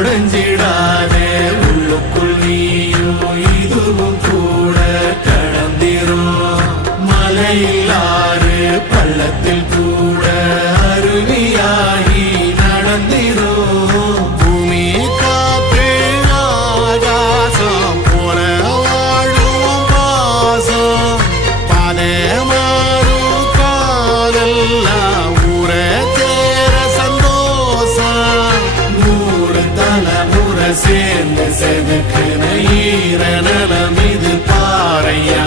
உடைஞ்சிடாதே உள்ளுக்குள் நீயும் இதுவும் கூட கடந்திரும் மலையிலாறு பள்ளத்தில் கூட அருவியாகி நடந்திரும் பூமி காற்று ஆகாசம் போல வாழும் பாசம் பாதை மாறும் காதெல்லாம் ஊரை சேர சந்தோஷம் 100 தலைமுறை சேர்ந்து செதுக்குன ஈர நலம் இது பாறையா